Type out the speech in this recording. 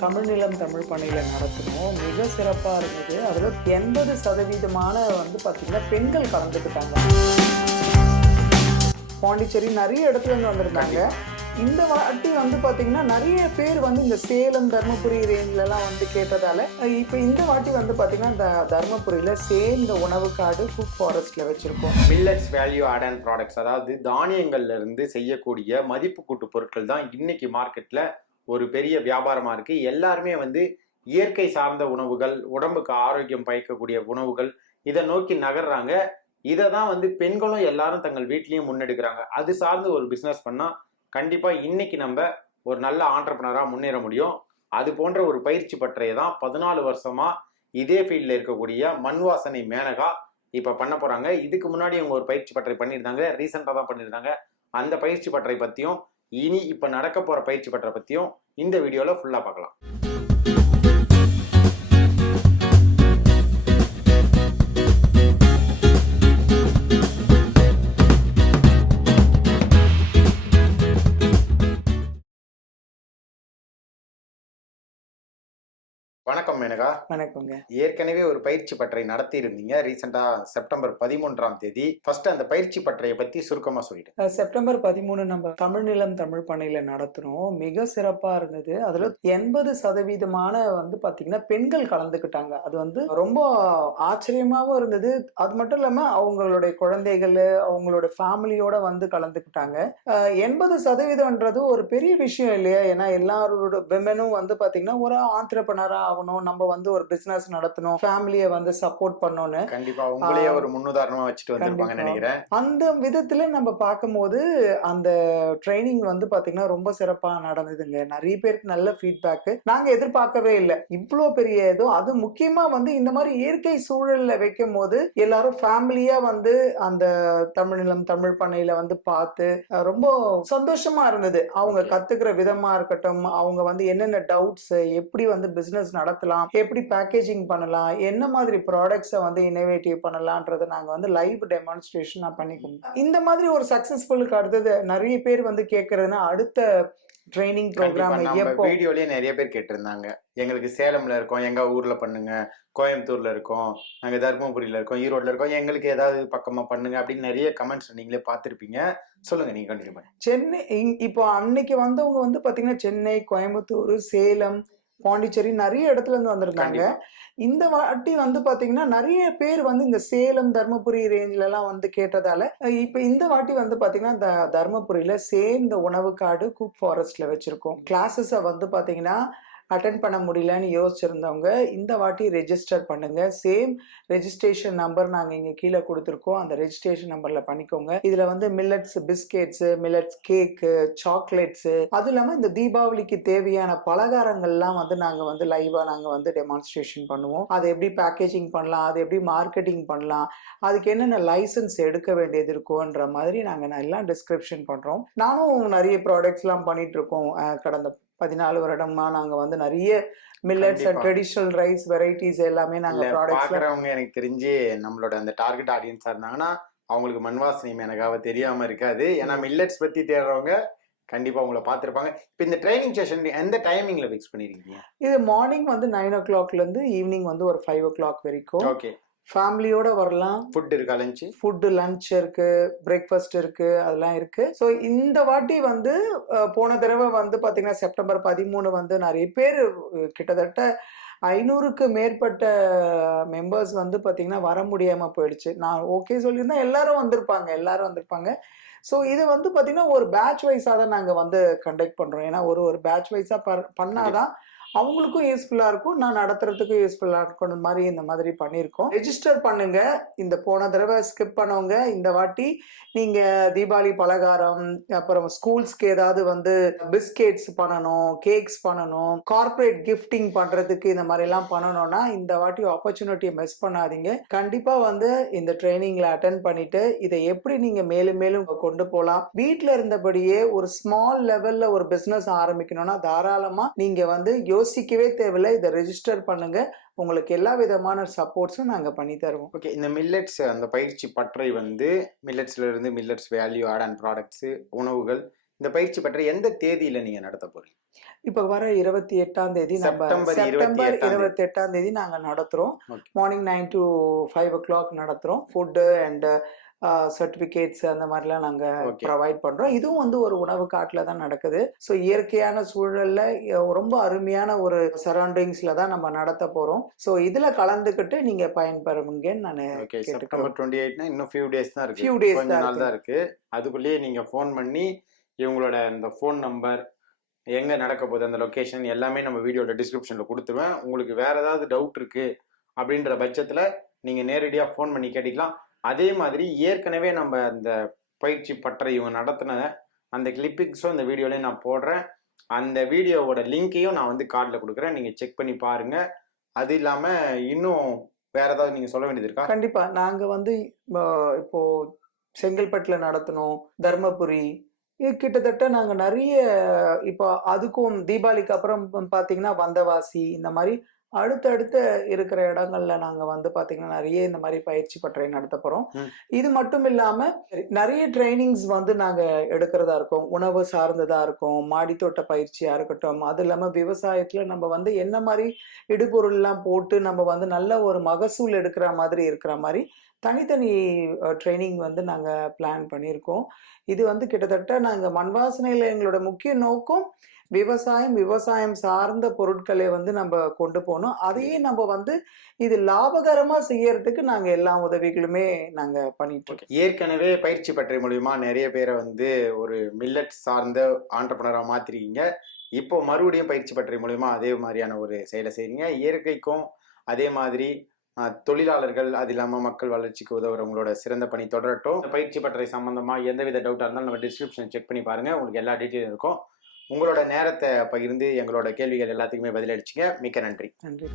தமிழ்நிலம் தமிழ் பண்ணையில் நடத்தினோம். மிக சிறப்பாக இருந்தது. அதில் 80% வந்து பார்த்திங்கன்னா பெண்கள் கலந்துக்கிட்டாங்க. பாண்டிச்சேரி நிறைய இடத்துல இருந்து வந்திருந்தாங்க. இந்த வாட்டி வந்து பார்த்தீங்கன்னா நிறைய பேர் வந்து இந்த சேலம் தர்மபுரி ரேஞ்சிலலாம் வந்து கேட்டதால இப்போ இந்த வாட்டி வந்து பார்த்தீங்கன்னா இந்த தர்மபுரியில் சேம் இந்த உணவு காடு ஃபுட் ஃபாரஸ்ட்டில் வச்சுருக்கோம். Millets value add and products, அதாவது தானியங்கள்ல இருந்து செய்யக்கூடிய மதிப்பு கூட்டு பொருட்கள் தான் இன்னைக்கு மார்க்கெட்ல ஒரு பெரிய வியாபாரமா இருக்கு. எல்லாருமே வந்து இயற்கை சார்ந்த உணவுகள், உடம்புக்கு ஆரோக்கியம் பயக்கக்கூடிய உணவுகள், இதை நோக்கி நகர்றாங்க. இதை தான் வந்து பெண்களும் எல்லாரும் தங்கள் வீட்லயும் முன்னெடுக்கிறாங்க. அது சார்ந்து ஒரு பிசினஸ் பண்ணா கண்டிப்பா இன்னைக்கு நம்ம ஒரு நல்ல ஆண்டர்பிரனரா முன்னேற முடியும். அது போன்ற ஒரு பயிற்சி பட்டறையை தான் 14 வருஷமா இதே ஃபீல்ட்ல இருக்கக்கூடிய மண்வாசனை மேனகா இப்ப பண்ண போறாங்க. இதுக்கு முன்னாடி அவங்க ஒரு பயிற்சி பட்டறை பண்ணியிருந்தாங்க, ரீசெண்டா தான் பண்ணியிருந்தாங்க. அந்த பயிற்சி பட்டறை பத்தியும் இனி இப்ப நடக்க போற பயிற்சி பட்டறை பத்தியும் இந்த வீடியோல ஃபுல்லா பார்க்கலாம். வணக்கம் மேனகா. வணக்கங்க. ஏற்கனவே ஒரு பயிற்சி பட்டறை நடத்தி இருந்தீங்க ரீசெண்டா செப்டம்பர் 13ஆம் தேதி. ஃபர்ஸ்ட் அந்த பயிற்சி பட்டறையை பத்தி சுருக்கமா சொல்லிட்டு. செப்டம்பர் 13 நம்ம தமிழ்நிலம் தமிழ் பண்ணையில நடத்தினோம். மிக சிறப்பா இருந்தது. அதுல 80% வந்து பாத்தீங்கன்னா பெண்கள் கலந்துக்கிட்டாங்க. அது வந்து ரொம்ப ஆச்சரியமாவும் இருந்தது. அது மட்டும் இல்லாம அவங்களுடைய குழந்தைகள், அவங்களோட ஃபேமிலியோட வந்து கலந்துக்கிட்டாங்க. 80%ன்றது ஒரு பெரிய விஷயம் இல்லையா? ஏன்னா எல்லாரோட விமனும் வந்து பாத்தீங்கன்னா ஒரு ஆண்டர்பிரனரா ஆகணும், நம்ம வந்து ஒரு பிசினஸ் நடத்தணும், ஃபேமிலியை வந்து சப்போர்ட் பண்ணணும்னு கண்டிப்பா உங்களையே ஒரு முன்னுதாரணமா வச்சுட்டு வந்திருப்பாங்க நினைக்கிறேன். அந்த விதத்துல நம்ம பார்க்கும்போது அந்த ட்ரைனிங் வந்து பாத்தீங்கன்னா ரொம்ப சிறப்பா நடந்ததுங்க. நிறைய பேருக்கு நல்ல ஃபீட்பேக். நாங்க எதிர்பார்க்கவே இல்லை இவ்வளோ பெரிய ஏதோ. அது முக்கியமா வந்து இந்த மாதிரி இயற்கை சூழல்ல வைக்கும் போது எல்லாரும் ஃபேமிலியா வந்து அந்த தமிழ்நிலம் தமிழ் பண்ணையில வந்து பார்த்து ரொம்ப சந்தோஷமா இருந்தது. அவங்க கத்துக்கிற விதமா இருக்கட்டும், அவங்க வந்து என்னென்ன டவுட்ஸ், எப்படி வந்து பிசினஸ் நடத்தலாம், எப்படி பேக்கேஜிங் பண்ணலாம், என்ன மாதிரி ப்ராடக்ட்ஸை வந்து இன்னோவேட்டிவ் பண்ணலாம்ன்றதை நாங்கள் வந்து லைவ் டெமான்ஸ்ட்ரேஷனாக பண்ணிக்கோம். இந்த மாதிரி ஒரு சக்ஸஸ்ஃபுல்லுக்கு அடுத்தது நிறைய பேர் வந்து கேட்கறதுன்னா அடுத்த ட்ரைனிங் ப்ரோக்ராம் வீடியோலயே நிறைய பேர் கேட்டிருந்தாங்க. எங்களுக்கு சேலம்ல இருக்கோம், எங்க ஊர்ல பண்ணுங்க, கோயம்புத்தூர்ல இருக்கோம், நாங்க தர்மபுரியில இருக்கோம், ஈரோட்ல இருக்கோம், எங்களுக்கு ஏதாவது பக்கமா பண்ணுங்க அப்படின்னு நிறைய கமெண்ட்ஸ் நீங்களே பார்த்துருப்பீங்க. சொல்லுங்க, நீங்க கண்டினியூ பண்ணுங்க. சென்னை இப்போ அன்னைக்கு வந்தவங்க வந்து பாத்தீங்கன்னா சென்னை, கோயம்புத்தூர், சேலம், பாண்டிச்சேரி நிறைய இடத்துல இருந்து வந்திருந்தாங்க. இந்த வாட்டி வந்து பாத்தீங்கன்னா நிறைய பேர் வந்து இந்த சேலம் தர்மபுரி ரேஞ்சில எல்லாம் வந்து கேட்டதால இப்ப இந்த வாட்டி வந்து பாத்தீங்கன்னா தர்மபுரியில சேம் இந்த உணவு காடு குக் ஃபாரஸ்ட்ல வச்சிருக்கோம். கிளாஸஸை வந்து பாத்தீங்கன்னா அட்டென்ட் பண்ண முடியலன்னு யோசிச்சிருந்தவங்க இந்த வாட்டி ரெஜிஸ்டர் பண்ணுங்க. சேம் ரெஜிஸ்ட்ரேஷன் நம்பர் நாங்கள் இங்கே கீழே கொடுத்துருக்கோம். அந்த ரெஜிஸ்ட்ரேஷன் நம்பர்ல பண்ணிக்கோங்க. இதில் வந்து மில்லட்ஸ் பிஸ்கெட்ஸு, மில்லட்ஸ் கேக்கு, சாக்லேட்ஸு, அதுவும் இல்லாமல் இந்த தீபாவளிக்கு தேவையான பலகாரங்கள்லாம் வந்து நாங்கள் வந்து லைவாக நாங்கள் வந்து டெமான்ஸ்ட்ரேஷன் பண்ணுவோம். அதை எப்படி பேக்கேஜிங் பண்ணலாம், அதை எப்படி மார்க்கெட்டிங் பண்ணலாம், அதுக்கு என்னென்ன லைசன்ஸ் எடுக்க வேண்டியது இருக்கும்ன்ற மாதிரி நாங்கள் எல்லாம் டிஸ்கிரிப்ஷன் பண்ணுறோம். நானும் நிறைய ப்ராடக்ட்ஸ்லாம் பண்ணிட்டு இருக்கோம். கடந்த 14 வருடமா நாங்க வந்து நிறைய millets and traditional rice varieties எல்லாமே நாங்க ப்ராடக்ட்ஸ் பார்க்கறவங்க எனக்கு தெரிஞ்சு நம்மளோட அந்த டார்கெட் ஆடியன்ஸா இருந்தாங்கன்னா அவங்களுக்கு மண்வாசனை மேனகாவை தெரியாம இருக்காது. ஏன்னா மில்லட்ஸ் பத்தி தேடுறவங்க கண்டிப்பா உங்களை பார்த்துருப்பாங்க. இப்போ இந்த ட்ரைனிங் செஷன் எந்த டைமிங்ல ஃபிக்ஸ் பண்ணிருக்கீங்க? இது மார்னிங் வந்து 9 o'clockல இருந்து ஈவினிங் வந்து ஒரு 5 o'clock வரைக்கும். ஓகே. ஃபேமிலியோட வரலாம். ஃபுட் இருக்கா? லஞ்ச் இருக்கு, பிரேக்ஃபாஸ்ட் இருக்கு, அதெல்லாம் இருக்கு. ஸோ இந்த வாட்டி வந்து போன தடவை வந்து பாத்தீங்கன்னா செப்டம்பர் 13 வந்து நிறைய பேர் கிட்டத்தட்ட 500க்கு மேற்பட்ட மெம்பர்ஸ் வந்து பாத்தீங்கன்னா வர முடியாம போயிடுச்சு. நான் ஓகே சொல்லியிருந்தேன், எல்லாரும் வந்திருப்பாங்க. ஸோ இது வந்து பாத்தீங்கன்னா ஒரு பேட்ச் வைஸாக தான் நாங்கள் வந்து கண்டக்ட் பண்றோம். ஏன்னா ஒரு பேட்ச் வைஸாக பண்ணாதான் அவங்களுக்கும் யூஸ்ஃபுல்லா இருக்கும், நான் நடத்துறதுக்கும் யூஸ்ஃபுல்லா இருக்கும் மாதிரி இந்த மாதிரி பண்ணியிருக்கோம். ரெஜிஸ்டர் பண்ணுங்க. இந்த போன தடவை ஸ்கிப் பண்ணவங்க இந்த வாட்டி நீங்க தீபாவளி பலகாரம், அப்புறம் ஸ்கூல்ஸ்க்கு ஏதாவது வந்து பிஸ்கெட்ஸ் பண்ணணும், கேக்ஸ் பண்ணணும், கார்பரேட் கிஃப்டிங் பண்றதுக்கு இந்த மாதிரி எல்லாம் பண்ணணும்னா இந்த வாட்டி ஆப்பர்ச்சுனிட்டியை மிஸ் பண்ணாதீங்க. கண்டிப்பா வந்து இந்த ட்ரைனிங்ல அட்டென்ட் பண்ணிட்டு இதை எப்படி நீங்க மேலும் மேலும் கொண்டு போகலாம். வீட்டுல இருந்தபடியே ஒரு ஸ்மால் லெவல்ல ஒரு பிசினஸ் ஆரம்பிக்கணும்னா தாராளமா நீங்க வந்து யோசிக்கவே தேவையில்லை. இதை ரெஜிஸ்டர் பண்ணுங்க. உங்களுக்கு எல்லா விதமான சப்போர்ட்ஸும் நாங்கள் பண்ணி தருவோம். ஓகே. இந்த மில்லட்ஸ் அந்த பயிற்சி பட்டறை வந்து மில்லட்ஸ்ல இருந்து millets value add and products உணவுகள், இந்த பயிற்சி பட்டறை எந்த தேதியில நீங்க நடத்த போறீங்க? இப்ப வர 28ஆம் தேதி நம்ம செப்டம்பர் செப்டம்பர் 28ஆம் தேதி. 28ஆம் தேதி நாங்க நடத்துறோம். Okay. மார்னிங் 9 to 5 o'clock நடத்துறோம். ஃபுட்டு அண்ட் சர்டிஃபிகேட்ஸ் அந்த மாதிரிலாம் நாங்க Okay. ப்ரொவைட் பண்றோம். இதுவும் வந்து ஒரு உணவு காட்டுல தான் நடக்குது. ஸோ இயற்கையான சூழல்ல ரொம்ப அருமையான ஒரு சரௌண்டிங்ஸ்ல தான் நம்ம நடத்த போறோம். ஸோ இதுல கலந்துக்கிட்டு நீங்க பயன்பெறுங்கன்னு நான் ஓகே, கேட்டுக்கிறேன். செப்டம்பர் 28னா இன்னும் ஃபியூ டேஸ் தான் இருக்கு. Few days கொஞ்ச தான் நாள் தான் இருக்கு. அதுக்குள்ளேயே நீங்க ஃபோன் பண்ணி இவங்களோட இந்த ஃபோன் நம்பர், எங்க நடக்க போகுது, அந்த லொகேஷன் எல்லாமே நம்ம வீடியோட டிஸ்கிரிப்ஷன்ல கொடுத்துருவேன். உங்களுக்கு வேற ஏதாவது டவுட் இருக்கு அப்படின்ற பட்சத்துல நீங்க நேரடியா ஃபோன் பண்ணி கேட்டுக்கலாம். அதே மாதிரி ஏற்கனவே நம்ம அந்த பயிற்சி பட்டறை இவங்க நடத்தின அந்த கிளிப்பிங்ஸும் இந்த வீடியோலயே நான் போடுறேன். அந்த வீடியோவோட லிங்கையும் நான் வந்து கார்டில் கொடுக்குறேன், நீங்க செக் பண்ணி பாருங்க. அது இல்லாம இன்னும் வேற ஏதாவது நீங்க சொல்ல வேண்டியது இருக்கா? கண்டிப்பா நாங்க வந்து இப்போ செங்கல்பட்டுல நடத்தணும், தர்மபுரி, இது கிட்டத்தட்ட நாங்க நிறைய இப்போ அதுக்கும் தீபாவளிக்கு அப்புறம் பாத்தீங்கன்னா வந்தவாசி, இந்த மாதிரி அடுத்தடுத்த இருக்கிற இடங்கள்ல நாங்க வந்து பாத்தீங்கன்னா நிறைய இந்த மாதிரி பயிற்சி பட்டறை நடத்த போறோம். இது மட்டும் இல்லாம நிறைய ட்ரைனிங்ஸ் வந்து நாங்க எடுக்கிறதா இருக்கோம். உணவு சார்ந்ததா இருக்கும், மாடித்தோட்ட பயிற்சியா இருக்கட்டும். அது இல்லாம விவசாயத்துல நம்ம வந்து என்ன மாதிரி இடுபொருள் எல்லாம் போட்டு நம்ம வந்து நல்ல ஒரு மகசூல் எடுக்கிற மாதிரி இருக்கிற மாதிரி தனித்தனி ட்ரைனிங் வந்து நாங்க பிளான் பண்ணியிருக்கோம். இது வந்து கிட்டத்தட்ட நாங்க மண்வாசனையில எங்களோட முக்கிய நோக்கம் விவசாயம் சார்ந்த பொருட்களை வந்து நம்ம கொண்டு போகணும். அதையே நம்ம வந்து இது லாபகரமா செய்யறதுக்கு நாங்க எல்லா உதவிகளுமே நாங்க பண்ணிட்டு இருக்கோம். ஏற்கனவே பயிற்சி பட்டறை மூலியமா நிறைய பேரை வந்து ஒரு மில்லட் சார்ந்த ஆண்டர்பனரா மாத்திருக்கீங்க. இப்போ மறுபடியும் பயிற்சி பட்டறை மூலியமா அதே மாதிரியான ஒரு செயலை செய்றீங்க. இயற்கைக்கும் அதே மாதிரி தொழிலாளர்கள், அது இல்லாம மக்கள் வளர்ச்சிக்கு உதவுறவங்களோட சிறந்த பணி தொடரட்டும். பயிற்சி பட்டறை சம்பந்தமா எந்தவித டவுட்டா இருந்தாலும் நம்ம டிஸ்கிரிப்ஷன் செக் பண்ணி பாருங்க, உங்களுக்கு எல்லா டீட்டெயிலும் இருக்கும். உங்களோட நேரத்தை பகிர்ந்து எங்களோட கேள்விகள் எல்லாத்துக்குமே பதிலளிச்சிங்க. மிக்க நன்றி. நன்றி.